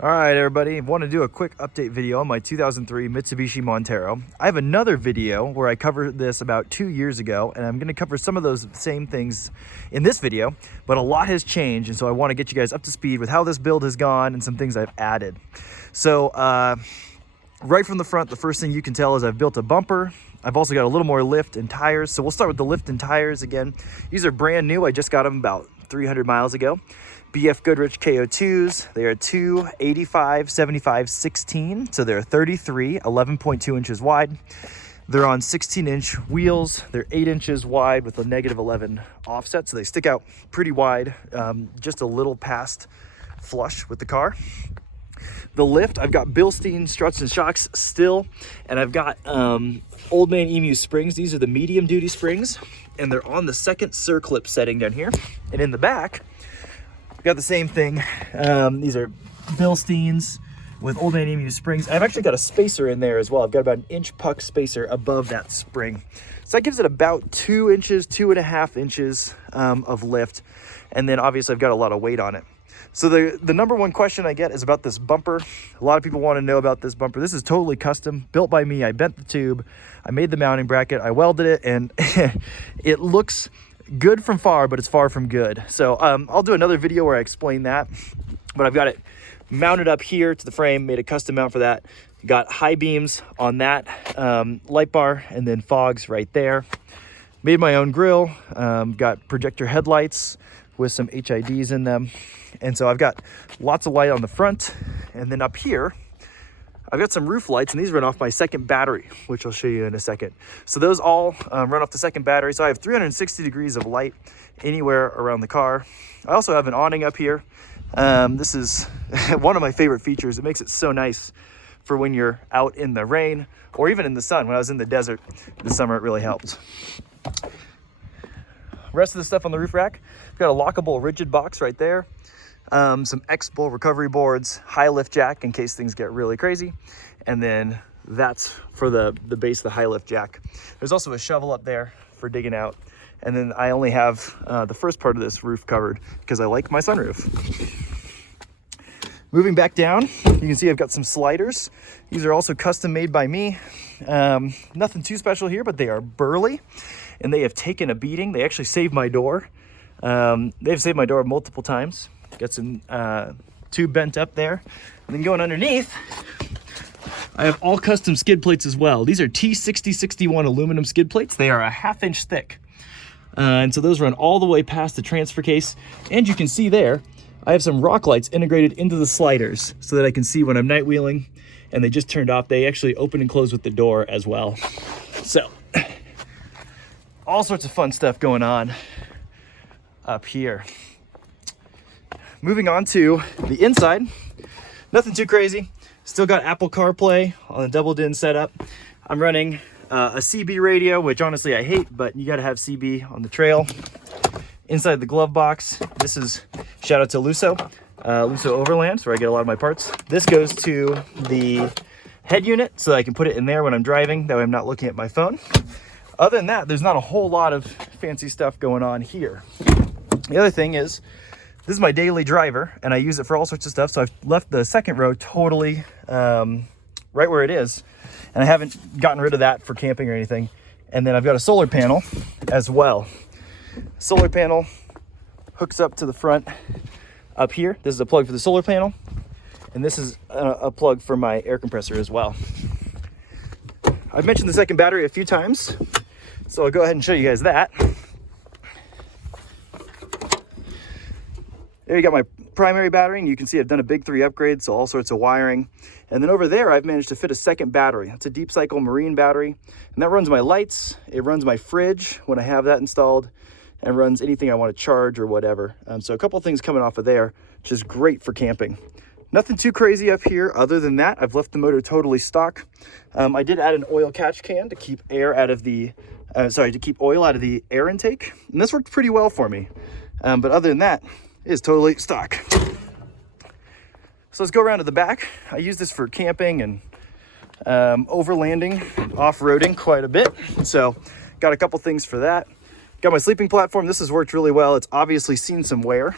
All right, everybody, I want to do a quick update video on my 2003 Mitsubishi Montero. I have another video where I covered this about 2 years ago, and I'm going to cover some of those same things in this video, but a lot has changed, and so I want to get you guys up to speed with how this build has gone and some things I've added. So right from the front, the first thing you can tell is I've built a bumper. I've also got a little more lift and tires. So we'll start with the lift and tires again. These are brand new. I just got them about 300 miles ago. BF Goodrich KO2s. They are 2 85 75 16, so they're 33 11.2 inches wide. They're on 16-inch wheels. They're 8 inches wide with a -11 offset, so they stick out pretty wide, just a little past flush with the car. The lift, I've got Bilstein struts and shocks still, and I've got Old Man Emu springs. These are the medium duty springs, and they're on the second circlip setting down here. And in the back, got the same thing. These are Bilsteins with Old Man Emu springs. I've actually got a spacer in there as well. I've got about an inch puck spacer above that spring. So that gives it about 2 inches, 2.5 inches of lift. And then obviously I've got a lot of weight on it. So the number one question I get is about this bumper. A lot of people want to know about this bumper. This is totally custom, built by me. I bent the tube, I made the mounting bracket, I welded it, and it looks good from far, but it's far from good. So I'll do another video where I explain that, but I've got it mounted up here to the frame, made a custom mount for that. Got high beams on that light bar, and then fogs right there. Made my own grill, got projector headlights with some HIDs in them. And so I've got lots of light on the front, and then up here, I've got some roof lights, and these run off my second battery, which I'll show you in a second. So those all run off the second battery. So I have 360 degrees of light anywhere around the car. I also have an awning up here. This is one of my favorite features. It makes it so nice for when you're out in the rain or even in the sun. When I was in the desert this summer, it really helped. Rest of the stuff on the roof rack, I've got a lockable rigid box right there. Some X-Bull recovery boards, high lift jack in case things get really crazy. And then that's for the base of the high lift jack. There's also a shovel up there for digging out. And then I only have the first part of this roof covered because I like my sunroof. Moving back down, you can see I've got some sliders. These are also custom made by me. Nothing too special here, but they are burly and they have taken a beating. They actually saved my door. They've saved my door multiple times. Got some tube bent up there. And then going underneath, I have all custom skid plates as well. These are T6061 aluminum skid plates. They are a 1/2 inch thick. And so those run all the way past the transfer case. And you can see there, I have some rock lights integrated into the sliders so that I can see when I'm night wheeling, and they just turned off. They actually open and close with the door as well. So all sorts of fun stuff going on up here. Moving on to the inside, nothing too crazy. Still got Apple CarPlay on a double DIN setup. I'm running a CB radio, which honestly I hate, but you gotta have CB on the trail. Inside the glove box, this is, shout out to Lusso Overland, where I get a lot of my parts. This goes to the head unit, so I can put it in there when I'm driving, that way I'm not looking at my phone. Other than that, there's not a whole lot of fancy stuff going on here. The other thing is, this is my daily driver, and I use it for all sorts of stuff. So I've left the second row totally right where it is, and I haven't gotten rid of that for camping or anything. And then I've got a solar panel as well. Solar panel hooks up to the front up here. This is a plug for the solar panel, and this is a plug for my air compressor as well. I've mentioned the second battery a few times, so I'll go ahead and show you guys that. There you got my primary battery, and you can see I've done a big 3 upgrade, so all sorts of wiring. And then over there, I've managed to fit a second battery. It's a deep cycle marine battery, and that runs my lights. It runs my fridge when I have that installed, and runs anything I want to charge or whatever. So a couple things coming off of there, which is great for camping. Nothing too crazy up here. Other than that, I've left the motor totally stock. I did add an oil catch can to keep air out of the, to keep oil out of the air intake, and this worked pretty well for me. But other than that, is totally stock. So let's go around to the back. I use this for camping and overlanding, off-roading quite a bit. So got a couple things for that. Got my sleeping platform. This has worked really well. It's obviously seen some wear.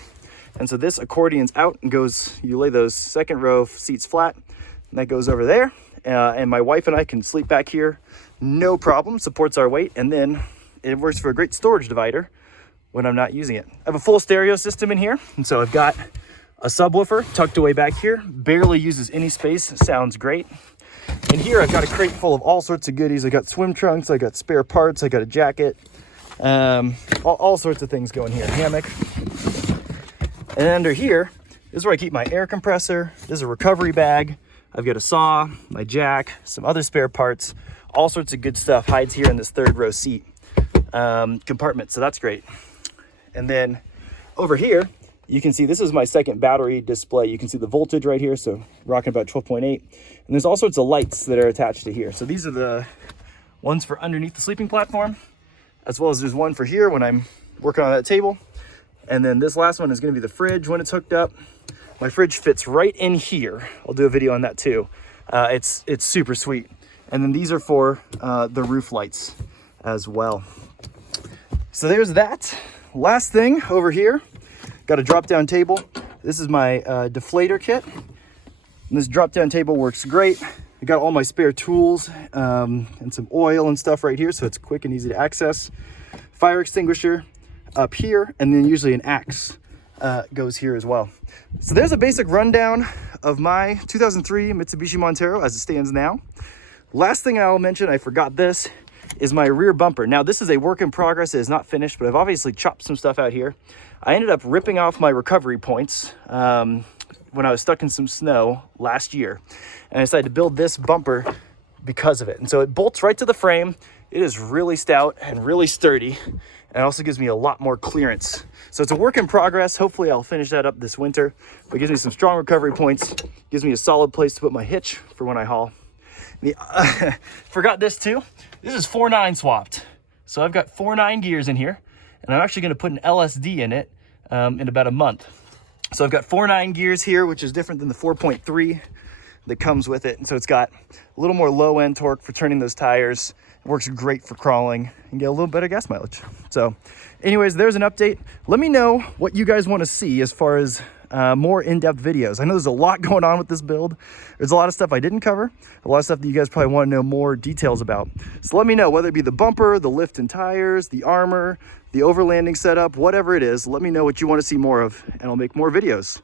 And so this accordion's out and goes, you lay those second row seats flat, and that goes over there. And my wife and I can sleep back here, no problem, supports our weight. And then it works for a great storage divider when I'm not using it. I have a full stereo system in here. And so I've got a subwoofer tucked away back here, barely uses any space, sounds great. And here I've got a crate full of all sorts of goodies. I got swim trunks, I got spare parts, I got a jacket, all sorts of things go in here, hammock. And under here, this is where I keep my air compressor. This is a recovery bag. I've got a saw, my jack, some other spare parts, all sorts of good stuff hides here in this third row seat compartment, so that's great. And then over here, you can see this is my second battery display. You can see the voltage right here, so rocking about 12.8. And there's all sorts of lights that are attached to here. So these are the ones for underneath the sleeping platform, as well as there's one for here when I'm working on that table. And then this last one is gonna be the fridge when it's hooked up. My fridge fits right in here. I'll do a video on that too. It's super sweet. And then these are for the roof lights as well. So there's that. Last thing over here, got a drop down table. This is my deflator kit. And this drop down table works great. I got all my spare tools and some oil and stuff right here, so it's quick and easy to access. Fire extinguisher up here, and then usually an axe goes here as well. So there's a basic rundown of my 2003 Mitsubishi Montero as it stands now. Last thing I'll mention, I forgot this, is my rear bumper. Now this is a work in progress, it is not finished, but I've obviously chopped some stuff out here. I ended up ripping off my recovery points when I was stuck in some snow last year. And I decided to build this bumper because of it. And so it bolts right to the frame. It is really stout and really sturdy. And it also gives me a lot more clearance. So it's a work in progress. Hopefully I'll finish that up this winter. But it gives me some strong recovery points. Gives me a solid place to put my hitch for when I haul. Forgot this too. This is 4.9 swapped. So I've got 4.9 gears in here. And I'm actually gonna put an LSD in it in about a month. So I've got 4.9 gears here, which is different than the 4.3 that comes with it. And so it's got a little more low end torque for turning those tires. It works great for crawling and get a little better gas mileage. So anyways, there's an update. Let me know what you guys want to see as far as more in-depth videos. I know there's a lot going on with this build. There's a lot of stuff I didn't cover, a lot of stuff that you guys probably want to know more details about. So let me know, whether it be the bumper, the lift and tires, the armor, the overlanding setup, whatever it is, let me know what you want to see more of, and I'll make more videos.